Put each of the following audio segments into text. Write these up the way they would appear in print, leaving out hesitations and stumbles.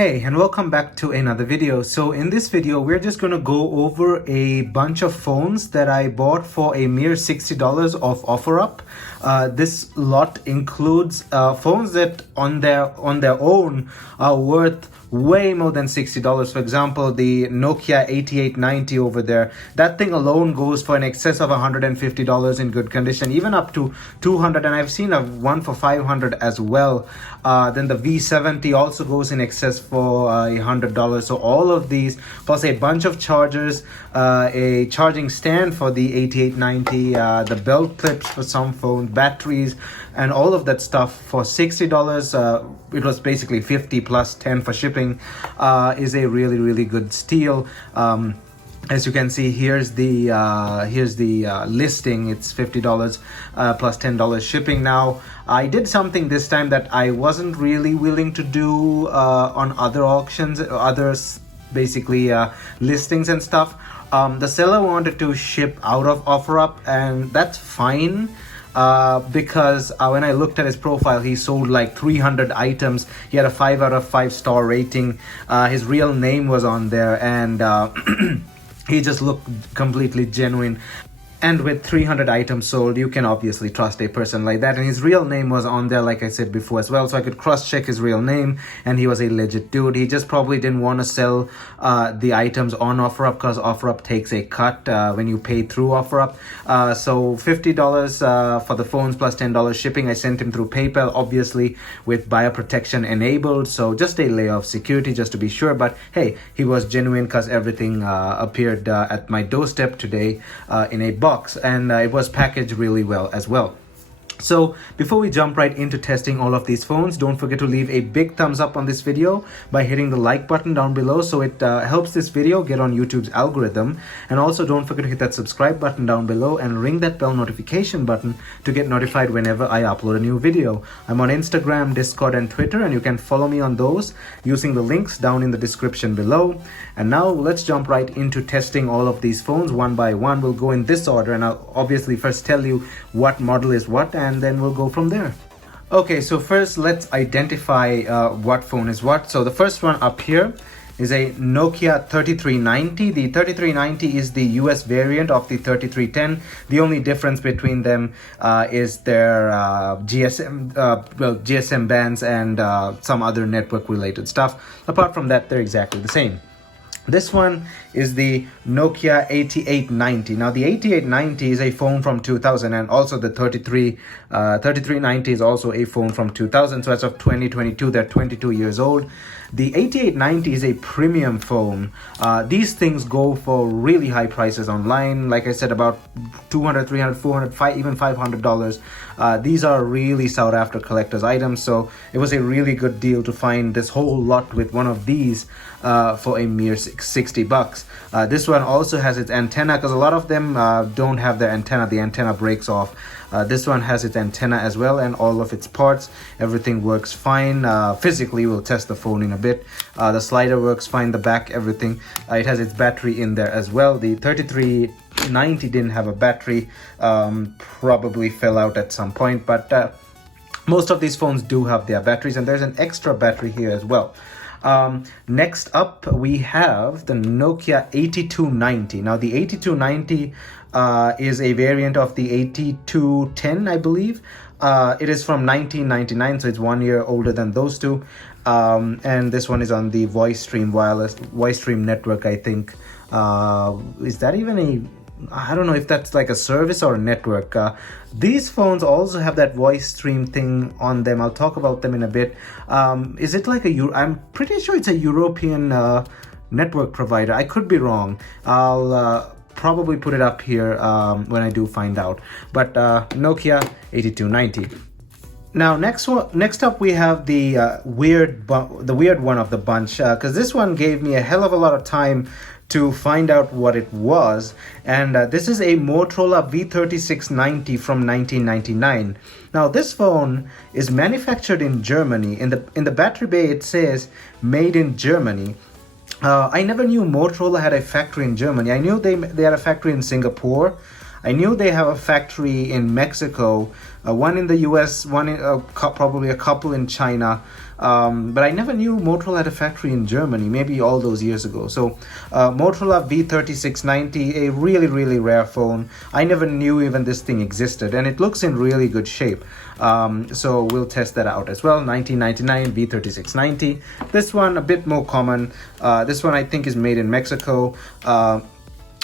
Hey, and welcome back to another video. So in this video, we're just going to go over a bunch of phones that I bought for a mere $60 off OfferUp. This lot includes phones that on their own are worth way more than $60. For example, the Nokia 8890 over there, that thing alone goes for an excess of $150 in good condition, even up to $200, and I've seen one for $500 as well. Then the V70 also goes in excess for $100. So all of these, plus a bunch of chargers, a charging stand for the 8890, the belt clips for some phones, batteries, and all of that stuff for $60. It was basically 50 plus 10 for shipping. Is a really good steal. As you can see, here's the listing. It's $50 plus $10 shipping. Now, I did something this time that I wasn't really willing to do on other auctions, others basically listings and stuff. The seller wanted to ship out of OfferUp, and that's fine. Because when I looked at his profile, he sold like 300 items. He had a 5 out of 5 star rating. His real name was on there, and he just looked completely genuine. And with 300 items sold, you can obviously trust a person like that. And his real name was on there, like I said before as well. So I could cross-check his real name, and he was a legit dude. He just probably didn't want to sell the items on OfferUp because OfferUp takes a cut when you pay through OfferUp. So $50 for the phones plus $10 shipping. I sent him through PayPal, obviously with buyer protection enabled. So just a layer of security just to be sure. But hey, he was genuine because everything appeared at my doorstep today in a box. And it was packaged really well as well. So before we jump right into testing all of these phones, don't forget to leave a big thumbs up on this video by hitting the like button down below, so it helps this video get on YouTube's algorithm. And also don't forget to hit that subscribe button down below and ring that bell notification button to get notified whenever I upload a new video. I'm on Instagram, Discord, and Twitter, and you can follow me on those using the links down in the description below. And now let's jump right into testing all of these phones one by one. We'll go in this order, and I'll obviously first tell you what model is what, and then we'll go from there. Okay, so first let's identify what phone is what. So the first one up here is a Nokia 3390. The 3390 is the US variant of the 3310. The only difference between them is their GSM bands and some other network related stuff. Apart from that, they're exactly the same. This one is the Nokia 8890. Now the 8890 is a phone from 2000, and also the 3390 is also a phone from 2000. So as of 2022, they're 22 years old. The 8890 is a premium phone. These things go for really high prices online. Like I said, about $200, $300, $400, even $500. These are really sought after collector's items. So it was a really good deal to find this whole lot with one of these for a mere $60. This one also has its antenna, because a lot of them don't have their antenna. The antenna breaks off. This one has its antenna as well, and all of its parts. Everything works fine. Physically, we'll test the phone in a bit. The slider works fine, the back, everything. It has its battery in there as well. The 3390 didn't have a battery, probably fell out at some point, but most of these phones do have their batteries, and there's an extra battery here as well. Next up, we have the Nokia 8290. Now the 8290 is a variant of the 8210, I believe. It is from 1999, so it's 1 year older than those two. And this one is on the VoiceStream network, I think. Is that even a... I don't know if that's like a service or a network. These phones also have that VoiceStream thing on them. I'll talk about them in a bit. Is it like I'm pretty sure it's a European network provider. I could be wrong. I'll probably put it up here when I do find out. But Nokia 8290. Now next up we have the weird one of the bunch, because this one gave me a hell of a lot of time to find out what it was. And this is a Motorola V3690 from 1999. Now this phone is manufactured in Germany. In the battery bay it says made in Germany. I never knew Motorola had a factory in Germany. I knew they had a factory in Singapore. I knew they have a factory in Mexico, one in the US, one in probably a couple in China. but I never knew Motorola had a factory in Germany, maybe all those years ago. So Motorola V3690, a really, really rare phone. I never knew even this thing existed, and it looks in really good shape. So we'll test that out as well. 1999 V3690. This one a bit more common. This one I think is made in Mexico.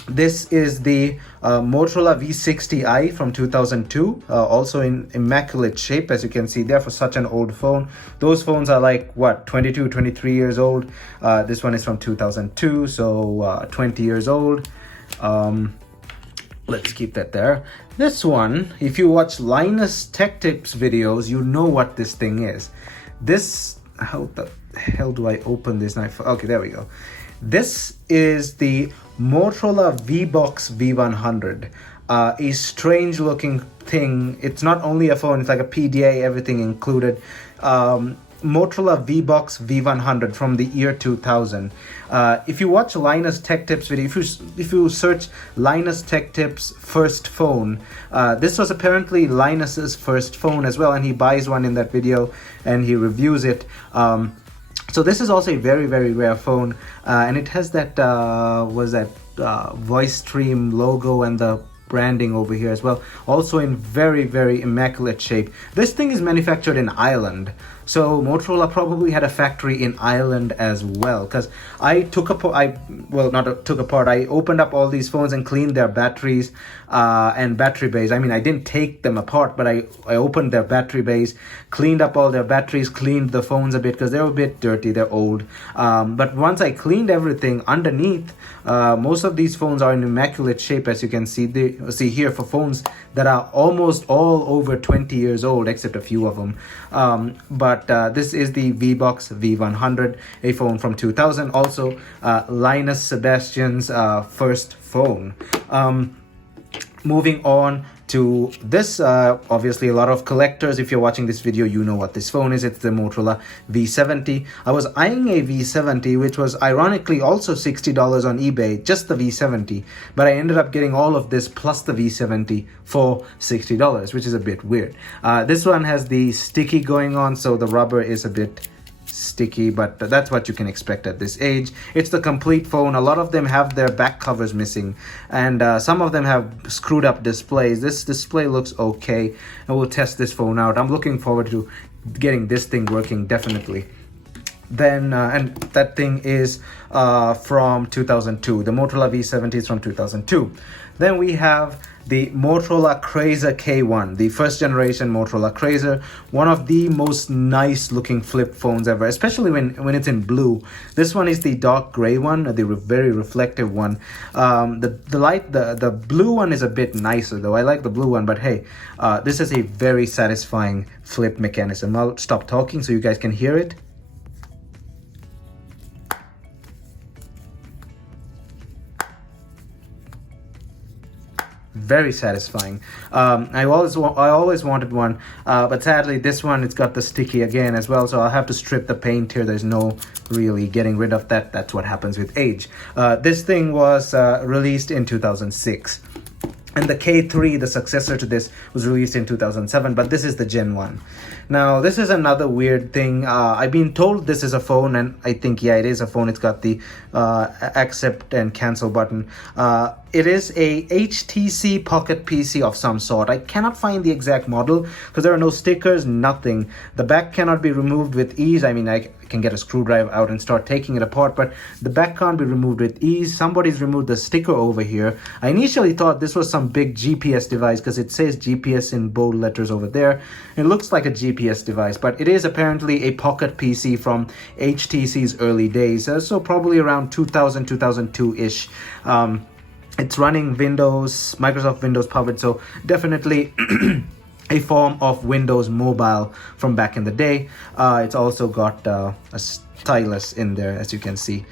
This is the Motorola V60i from 2002, also in immaculate shape, as you can see there for such an old phone. Those phones are like, what, 22, 23 years old. This one is from 2002, so 20 years old. Let's keep that there. This one, if you watch Linus Tech Tips videos, you know what this thing is. This, how the hell do I open this knife? Okay, there we go. This is the Motorola Vbox V100. A strange looking thing. It's not only a phone, it's like a PDA, everything included. Motorola Vbox V100 from the year 2000. If you watch Linus Tech Tips video, if you search Linus Tech Tips first phone, this was apparently Linus's first phone as well, and he buys one in that video and he reviews it. So this is also a very, very rare phone, and it has that voice stream logo and the branding over here as well, also in very, very immaculate shape. This thing is manufactured in Ireland, so Motorola probably had a factory in Ireland as well, because I opened up all these phones and cleaned their batteries and battery bays. I mean, I didn't take them apart, but I opened their battery bays, cleaned up all their batteries, cleaned the phones a bit because they're a bit dirty, they're old. But once I cleaned everything underneath, most of these phones are in immaculate shape, as you can see here, for phones that are almost all over 20 years old, except a few of them. But this is the Vbox V100, a phone from 2000, also Linus Sebastian's first phone. Moving on to this, obviously a lot of collectors, if you're watching this video, you know what this phone is. It's the Motorola V70. I was eyeing a V70, which was ironically also $60 on eBay, just the V70, but I ended up getting all of this plus the V70 for $60, which is a bit weird. This one has the sticky going on, so the rubber is a bit sticky, but that's what you can expect at this age. It's the complete phone. A lot of them have their back covers missing, and some of them have screwed up displays. This display looks okay, and we'll test this phone out. I'm looking forward to getting this thing working, definitely. Then and that thing is from 2002. The Motorola V70 is from 2002. Then we have the Motorola Krzr K1, the first generation Motorola Krzr, one of the most nice looking flip phones ever, especially when it's in blue. This one is the dark gray one, the very reflective one. The blue one is a bit nicer though. I like the blue one, but hey, this is a very satisfying flip mechanism. I'll stop talking so you guys can hear it. Very satisfying. I always wanted one, but sadly this one, it's got the sticky again as well, so I'll have to strip the paint here. There's no really getting rid of that. That's what happens with age. This thing was released in 2006. And the K3, the successor to this, was released in 2007, but this is the Gen 1. Now, this is another weird thing. I've been told this is a phone, and I think, yeah, it is a phone. It's got the accept and cancel button. It is a HTC Pocket PC of some sort. I cannot find the exact model because there are no stickers, nothing. The back cannot be removed with ease. I mean, I can get a screwdriver out and start taking it apart, but the back can't be removed with ease. Somebody's removed the sticker over here. I initially thought this was some big GPS device because it says GPS in bold letters over there. It looks like a GPS device, but it is apparently a Pocket PC from HTC's early days, so probably around 2000, 2002-ish. It's running Windows, Microsoft Windows powered, so definitely a form of Windows Mobile from back in the day. It's also got a stylus in there, as you can see.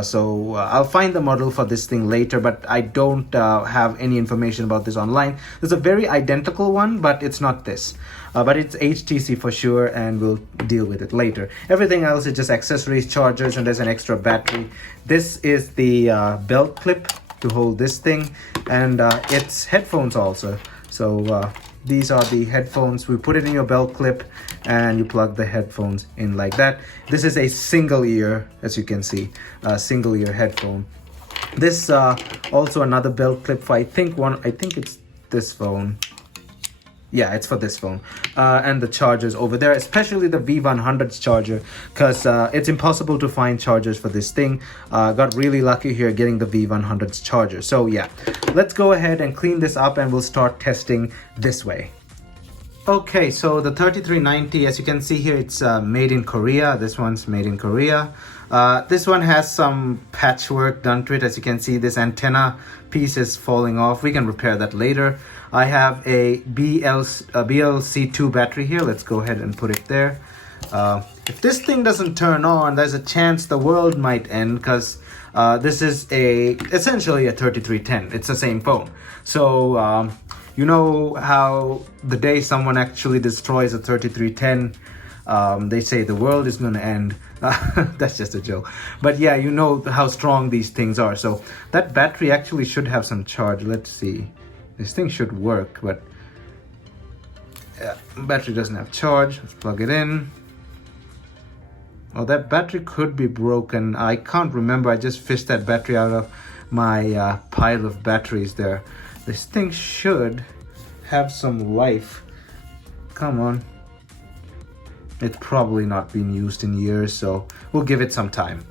So I'll find the model for this thing later, but I don't have any information about this online. There's a very identical one, but it's not this. But it's HTC for sure, and we'll deal with it later. Everything else is just accessories, chargers, and there's an extra battery. This is the belt clip to hold this thing, and it's headphones also. So these are the headphones. We put it in your belt clip and you plug the headphones in like that. This is a single ear, as you can see, a single ear headphone. This also another belt clip for I think it's this phone. Yeah, it's for this phone. And the chargers over there, especially the V100's charger, because it's impossible to find chargers for this thing. Got really lucky here getting the V100's charger. So yeah, let's go ahead and clean this up and we'll start testing this way. Okay, so the 3390, as you can see here, it's made in Korea. This one's made in Korea. This one has some patchwork done to it. As you can see, this antenna piece is falling off. We can repair that later. I have a BLC2 battery here. Let's go ahead and put it there. If this thing doesn't turn on, there's a chance the world might end, because this is essentially a 3310. It's the same phone. So you know how the day someone actually destroys a 3310, they say the world is going to end. That's just a joke. But yeah, you know how strong these things are. So that battery actually should have some charge. Let's see. This thing should work, but yeah, battery doesn't have charge. Let's plug it in. Oh, that battery could be broken. I can't remember. I just fished that battery out of my pile of batteries there. This thing should have some life. Come on. It's probably not been used in years, so we'll give it some time.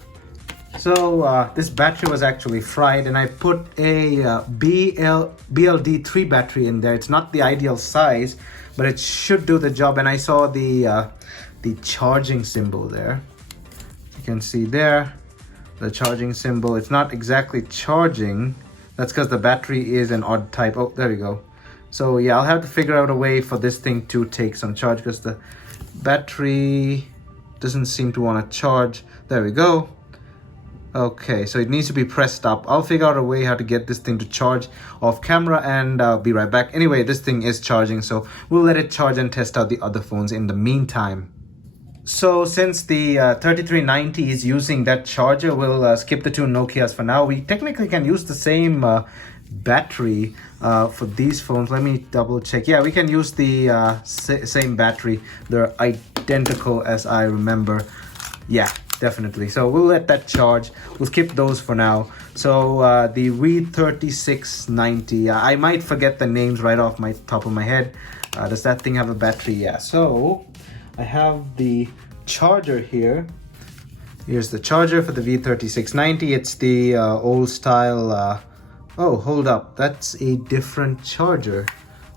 So this battery was actually fried, and I put a BLD3 battery in there. It's not the ideal size, but it should do the job. And I saw the charging symbol there. You can see there, the charging symbol. It's not exactly charging. That's because the battery is an odd type. Oh, there we go. So yeah, I'll have to figure out a way for this thing to take some charge, because the battery doesn't seem to want to charge. There we go. Okay, so it needs to be pressed up. I'll figure out a way how to get this thing to charge off camera, and I'll be right back. Anyway, this thing is charging, so we'll let it charge and test out the other phones in the meantime. So since the 3390 is using that charger, we'll skip the two Nokias for now. We technically can use the same battery for these phones. Let me double check. Yeah, we can use the same battery. They're identical as I remember. Yeah, definitely. So we'll let that charge. We'll skip those for now. So the V3690, I might forget the names right off my top of my head. Does that thing have a battery? Yeah. So I have the charger here. Here's the charger for the V3690. It's the old style. Oh, hold up. That's a different charger.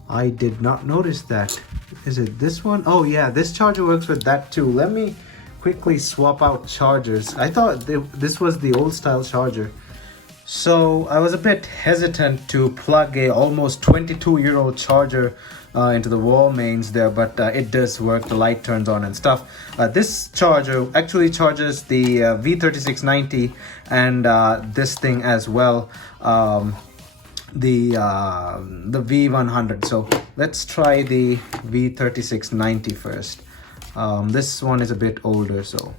I did not notice that. Is it this one? Oh yeah, this charger works with that too. Let me quickly swap out chargers. I thought this was the old style charger. So I was a bit hesitant to plug a almost 22-year-old charger into the wall mains there, but it does work. The light turns on and stuff. This charger actually charges the V3690 and this thing as well, the V100. So let's try the V3690 first. This one is a bit older, so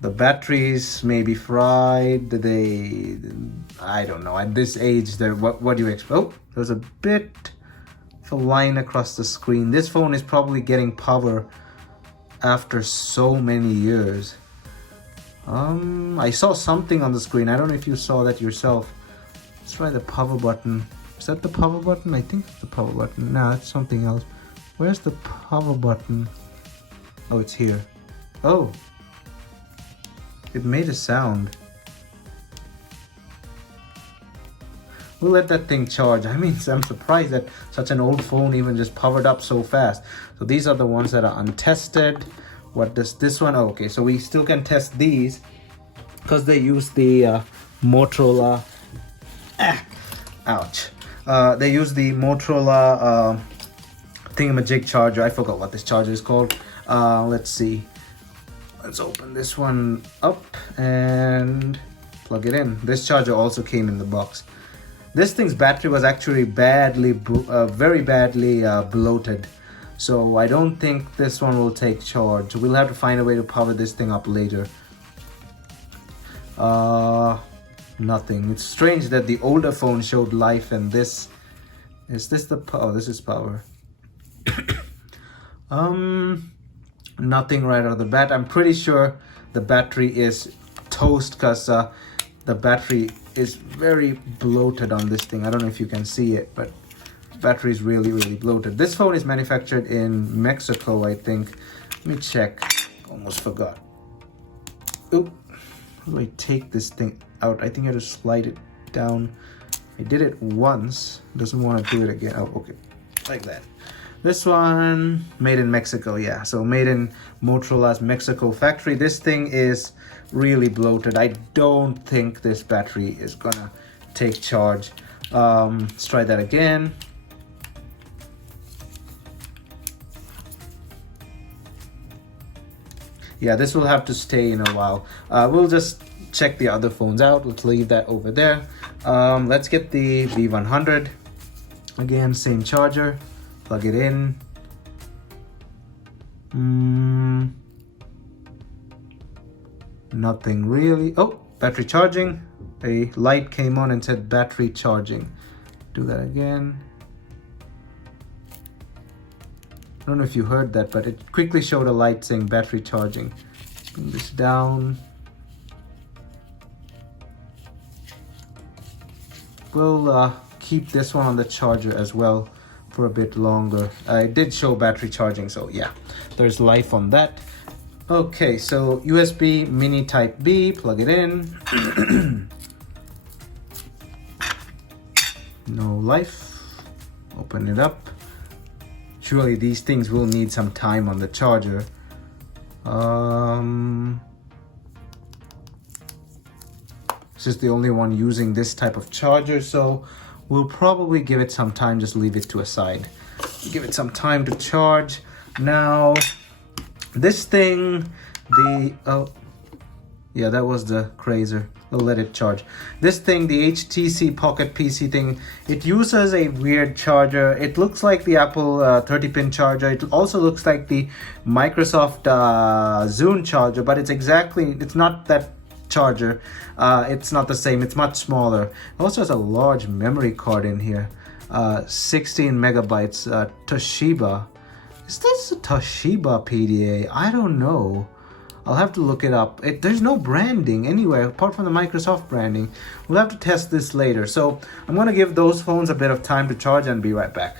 the batteries may be fried. I don't know. At this age, what do you expect? Oh, there's a bit of a line across the screen. This phone is probably getting power after so many years. I saw something on the screen. I don't know if you saw that yourself. Let's try the power button. Is that the power button? I think it's the power button. Nah, that's something else. Where's the power button? Oh, it's here. Oh, it made a sound. We'll let that thing charge. I mean, I'm surprised that such an old phone even just powered up so fast. So these are the ones that are untested. What does this one? Oh, okay, so we still can test these because they use the Motorola. Ouch. They use the Motorola thingamajig charger. I forgot what this charger is called. Let's see. Let's open this one up and plug it in. This charger also came in the box. This thing's battery was actually very badly bloated. So I don't think this one will take charge. We'll have to find a way to power this thing up later. Nothing. It's strange that the older phone showed life and this Is this the oh, this is power. Nothing right out of the bat. I'm pretty sure the battery is toast because the battery is very bloated on this thing. I don't know if you can see it, but battery is really bloated. This phone is manufactured in Mexico, I think. Let me check. Almost forgot. Oop. How do I take this thing out? I think I just slide it down. I did it once. Doesn't want to do it again. Oh, okay. Like that. This one, made in Mexico, yeah. So made in Motorola's Mexico factory. This thing is really bloated. I don't think this battery is gonna take charge. Let's try that again. Yeah, this will have to stay in a while. We'll just check the other phones out. Let's leave that over there. Let's get the V100. Again, same charger. Plug it in. Nothing really. Oh, battery charging. A light came on and said battery charging. Do that again. I don't know if you heard that, but it quickly showed a light saying battery charging. Bring this down. We'll keep this one on the charger as well for a bit longer. It did show battery charging, so yeah, there's life on that. Okay, so USB mini type B, plug it in. No life. Open it up. Surely these things will need some time on the charger. This is the only one using this type of charger, so we'll probably give it some time. Just leave it to a side. Give it some time to charge. Now, this thing, yeah, that was the Krzr. We'll let it charge. This thing, the HTC Pocket PC thing, it uses a weird charger. It looks like the Apple 30-pin charger. It also looks like the Microsoft Zune charger, but it's not that charger. It's not the same. It's much smaller. It also has a large memory card in here. 16 megabytes. Toshiba. Is this a Toshiba PDA? I don't know. I'll have to look it up. There's no branding anywhere apart from the Microsoft branding. We'll have to test this later. So I'm going to give those phones a bit of time to charge and be right back.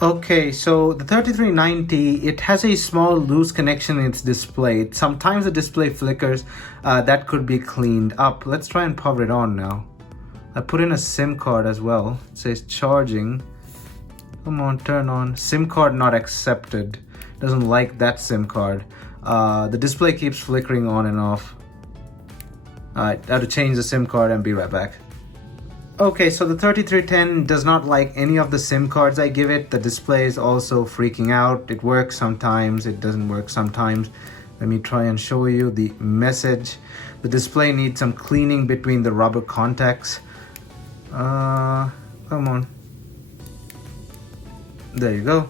Okay, so the 3390, it has a small loose connection in its display. Sometimes the display flickers. That could be cleaned up. Let's try and power it on now. I put in a SIM card as well. It says charging. Come on, turn on. SIM card not accepted. Doesn't like that SIM card. The display keeps flickering on and off. Alright, I have to change the SIM card and be right back. Okay, so the 3310 does not like any of the SIM cards I give it. The display is also freaking out. It works sometimes, it doesn't work sometimes. Let me try and show you the message. The display needs some cleaning between the rubber contacts. Come on. There you go.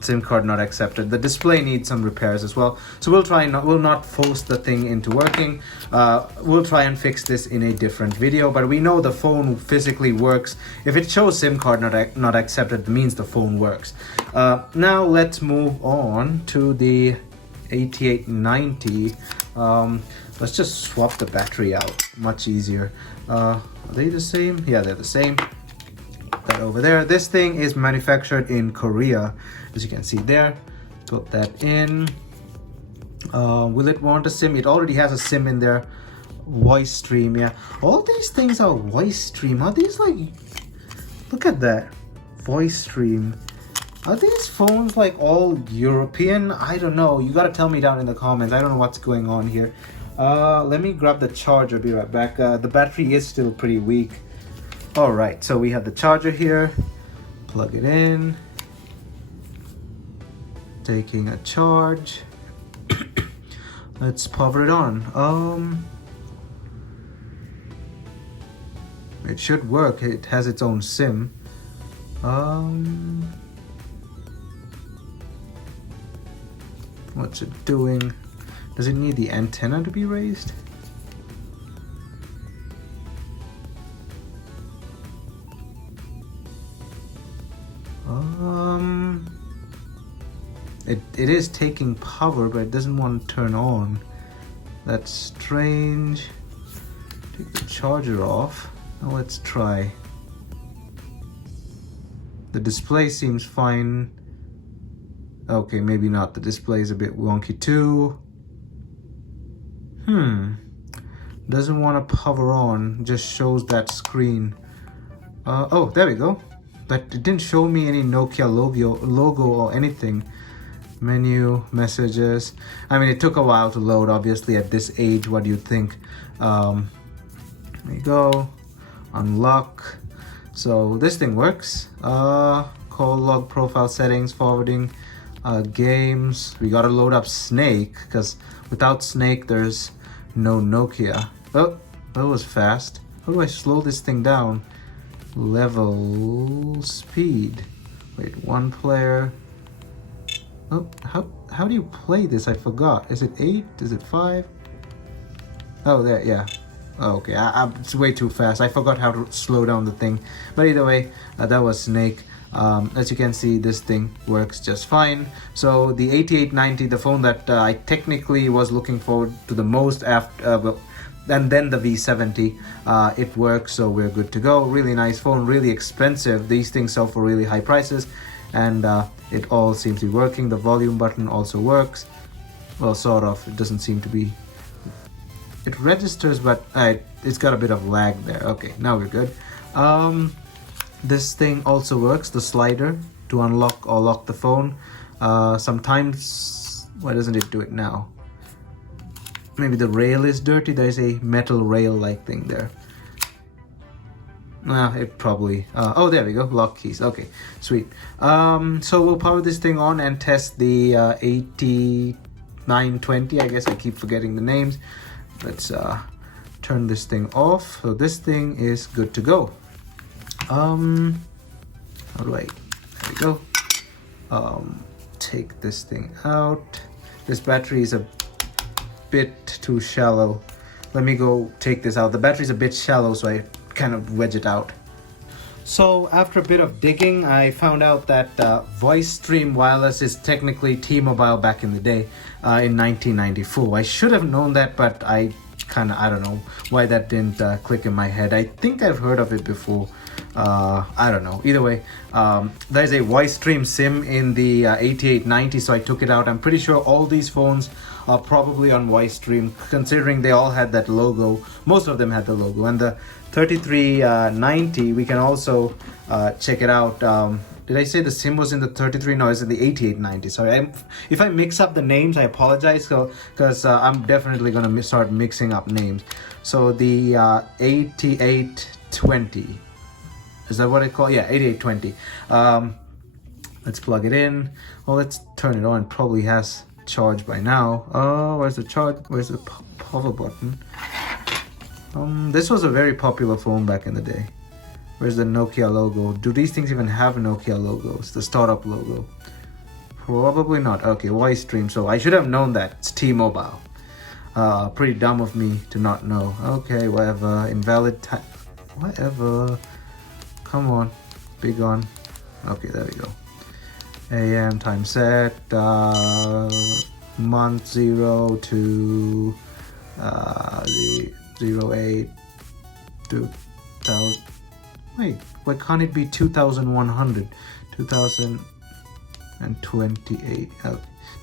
SIM card not accepted. The display needs some repairs as well. So we'll not force the thing into working. We'll try and fix this in a different video, but we know the phone physically works. If it shows SIM card not accepted, it means the phone works. Now let's move on to the 8890. Let's just swap the battery out. Much easier. Are they the same? Yeah, they're the same. That over there. This thing is manufactured in Korea, as you can see there. Put that in. Will it want a SIM? It already has a SIM in there. Voice stream, yeah. All these things are voice stream. Are these like, look at that, voice stream. Are these phones like all European? I don't know. You gotta tell me down in the comments. I don't know what's going on here. Let me grab the charger. Be right back. The battery is still pretty weak. Alright, so we have the charger here. Plug it in. Taking a charge. Let's power it on. It should work. It has its own SIM. What's it doing? Does it need the antenna to be raised? It is taking power, but it doesn't want to turn on. That's strange. Take the charger off. Now let's try. The display seems fine. Okay, maybe not. The display is a bit wonky too. Doesn't want to power on. Just shows that screen. Oh, there we go. But it didn't show me any Nokia logo or anything. Menu, messages. I mean, it took a while to load, obviously, at this age. What do you think? There we go. Unlock. So this thing works. Call log, profile settings, forwarding, games. We gotta load up Snake, because without Snake, there's no Nokia. Oh, that was fast. How do I slow this thing down? Level speed. Wait, one player. Oh, how do you play this? I forgot. Is it 8? Is it 5? Oh, there, yeah. Oh, okay, it's way too fast. I forgot how to slow down the thing. But either way, that was Snake. As you can see, this thing works just fine. So the 8890, the phone that I technically was looking forward to the most after, and then the V70, it works, so we're good to go. Really nice phone, really expensive. These things sell for really high prices, and it all seems to be working. The volume button also works. Well, sort of. It doesn't seem to be. It registers, but it's got a bit of lag there. Okay, now we're good. This thing also works, the slider to unlock or lock the phone. Sometimes, why doesn't it do it now? Maybe the rail is dirty. There's a metal rail-like thing there. It probably. Oh, there we go. Lock keys. Okay, sweet. So we'll power this thing on and test the 8920. I guess I keep forgetting the names. Let's turn this thing off. So this thing is good to go. How do I? There we go. Take this thing out. This battery is a bit too shallow. Let me go take this out. The battery's a bit shallow, so I kind of wedge it out. So after a bit of digging, I found out that Voice Stream Wireless is technically T-Mobile back in the day, in 1994. I should have known that, but I don't know why that didn't click in my head. I think I've heard of it before. I don't know. Either way, there's a Voice Stream SIM in the 8890, so I took it out. I'm pretty sure all these phones are probably on Voice Stream, considering they all had that logo. Most of them had the logo. And the 3390, we can also check it out. Did I say the SIM was in the 33? No, it's in the 8890. Sorry, if I mix up the names, I apologize, because I'm definitely going to start mixing up names. So the 8820. Is that what I call? Yeah, 8820. Let's plug it in. Well, let's turn it on. It probably has charge by now. Oh, where's the charge? Where's the power button? This was a very popular phone back in the day. Where's the Nokia logo? Do these things even have Nokia logos? The startup logo? Probably not. Okay, Voice Stream. So I should have known that. It's T-Mobile. Pretty dumb of me to not know. Okay, whatever. Invalid time. Whatever. Come on. Big on. Okay, there we go. AM time set. Month 0 to 08 2000. Wait, why can't it be 2100? 2028.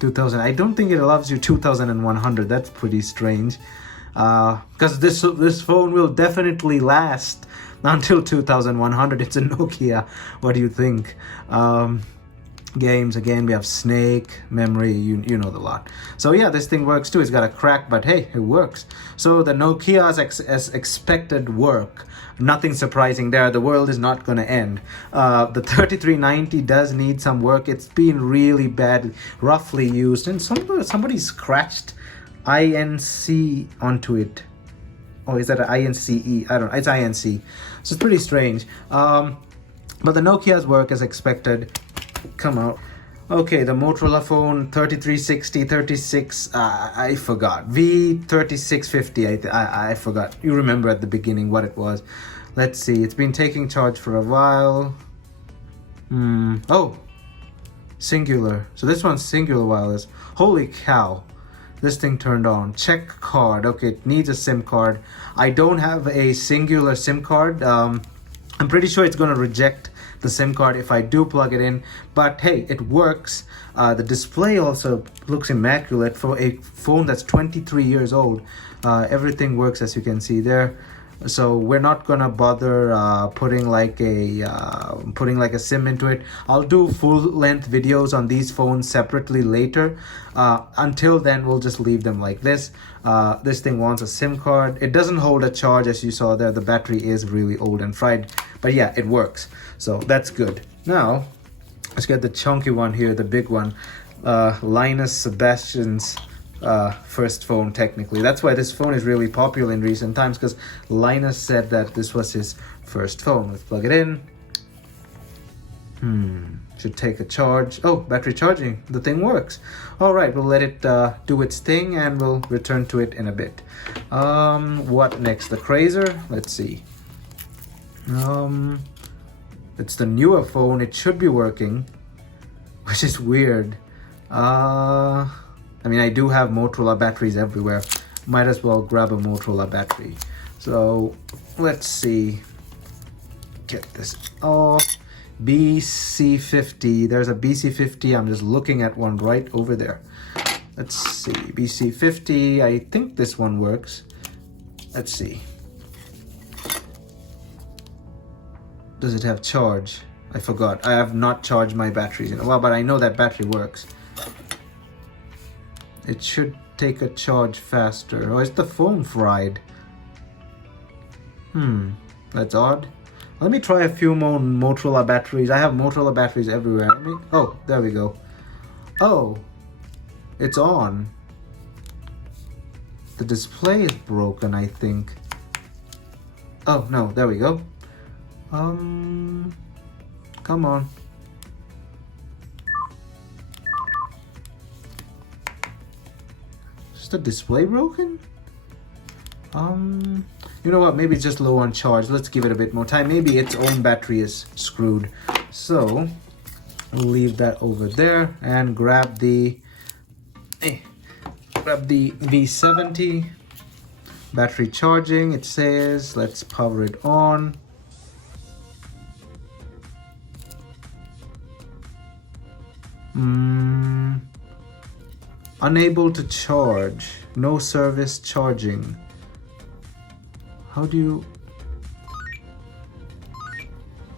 2000. I don't think it allows you 2100. That's pretty strange. Because this phone will definitely last until 2100. It's a Nokia. What do you think? Games, again, we have Snake, memory, you know the lot. So yeah, this thing works too. It's got a crack, but hey, it works. So the Nokia as expected work. Nothing surprising there. The world is not going to end. The 3390 does need some work. It's been really bad, roughly used, and somebody scratched INC onto it. Oh, is that an INCE? I don't know. It's INC. So it's pretty strange. But the Nokia's work as expected. Come out. Okay, the Motorola phone 3360, 36, I forgot. V3690, I forgot. You remember at the beginning what it was. Let's see, it's been taking charge for a while. Oh, singular. So this one's singular wireless. Holy cow. This thing turned on. Check card. Okay, it needs a SIM card. I don't have a singular SIM card. I'm pretty sure it's going to reject the SIM card if I do plug it in. But hey, it works. The display also looks immaculate for a phone that's 23 years old. Everything works, as you can see there. So we're not gonna bother putting like a SIM into it. I'll do full-length videos on these phones separately later. Until then, we'll just leave them like this. This thing wants a SIM card. It doesn't hold a charge, as you saw there. The battery is really old and fried, but yeah, it works. So that's good. Now, let's get the chunky one here, the big one. Linus Sebastian's first phone, technically. That's why this phone is really popular in recent times, because Linus said that this was his first phone. Let's plug it in. Should take a charge. Oh, battery charging. The thing works. All right, we'll let it do its thing, and we'll return to it in a bit. What next? The Krzr. Let's see. It's the newer phone. It should be working, which is weird. I mean, I do have Motorola batteries everywhere. Might as well grab a Motorola battery. So let's see. Get this off. BC50. There's a BC50. I'm just looking at one right over there. Let's see. BC50. I think this one works. Let's see. Does it have charge? I forgot. I have not charged my batteries in a while, but I know that battery works. It should take a charge faster. Or is the phone fried? That's odd. Let me try a few more Motorola batteries. I have Motorola batteries everywhere. Oh, there we go. Oh, it's on. The display is broken, I think. Oh, no, there we go. Come on. Is the display broken? You know what? Maybe it's just low on charge. Let's give it a bit more time. Maybe its own battery is screwed. So we'll leave that over there and grab the V70 battery charging. It says let's power it on. Unable to charge. No service charging. How do you...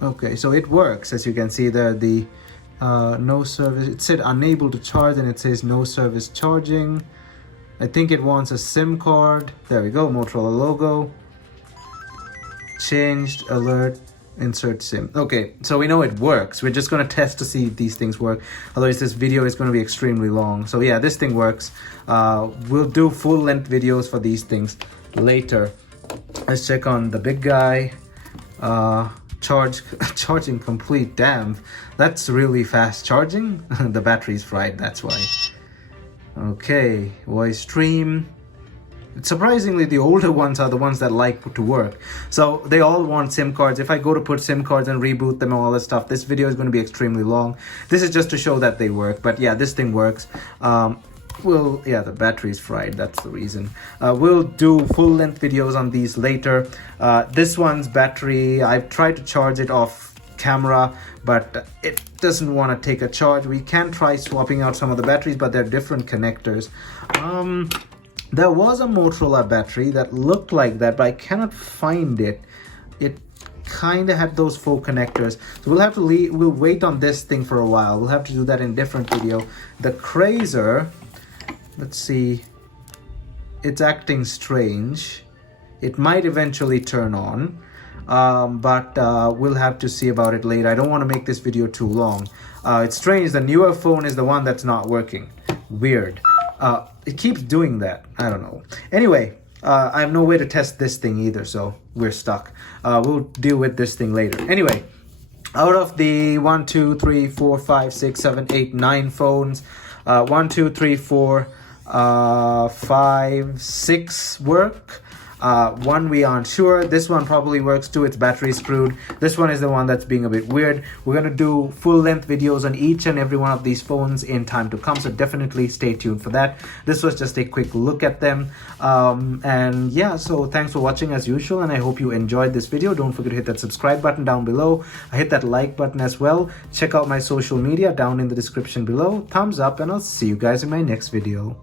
Okay, so it works. As you can see there, the no service... It said unable to charge and it says no service charging. I think it wants a SIM card. There we go, Motorola logo. Changed, alert, insert SIM. Okay, so we know it works. We're just going to test to see if these things work. Otherwise, this video is going to be extremely long. So yeah, this thing works. We'll do full-length videos for these things later. Let's check on the big guy. Charging complete. Damn, that's really fast charging. The battery's fried, that's why. Okay, voice stream. Surprisingly, the older ones are the ones that like to work. So they all want SIM cards. If I go to put SIM cards and reboot them and all that stuff, this video is going to be extremely long. This is just to show that they work. But yeah, this thing works. Yeah, the battery's fried. That's the reason. We'll do full-length videos on these later. This one's battery, I've tried to charge it off camera, but it doesn't want to take a charge. We can try swapping out some of the batteries, but they're different connectors. There was a Motorola battery that looked like that, but I cannot find it. It kind of had those 4 connectors. So we'll have to we'll wait on this thing for a while. We'll have to do that in a different video. The Krzr, let's see. It's acting strange. It might eventually turn on, but we'll have to see about it later. I don't want to make this video too long. It's strange. The newer phone is the one that's not working. Weird. It keeps doing that. I don't know. Anyway, I have no way to test this thing either, so we're stuck. We'll deal with this thing later. Anyway, out of the 1, 2, 3, 4, 5, 6, 7, 8, 9 phones, 1, 2, 3, 4, 5, 6 work. One, we aren't sure. This one probably works too. It's battery screwed. This one is the one that's being a bit weird. We're going to do full length videos on each and every one of these phones in time to come, so definitely stay tuned for that. This was just a quick look at them. And yeah, so thanks for watching as usual, and I hope you enjoyed this video. Don't forget to hit that subscribe button down below. Hit that like button as well. Check out my social media down in the description below. Thumbs up, and I'll see you guys in my next video.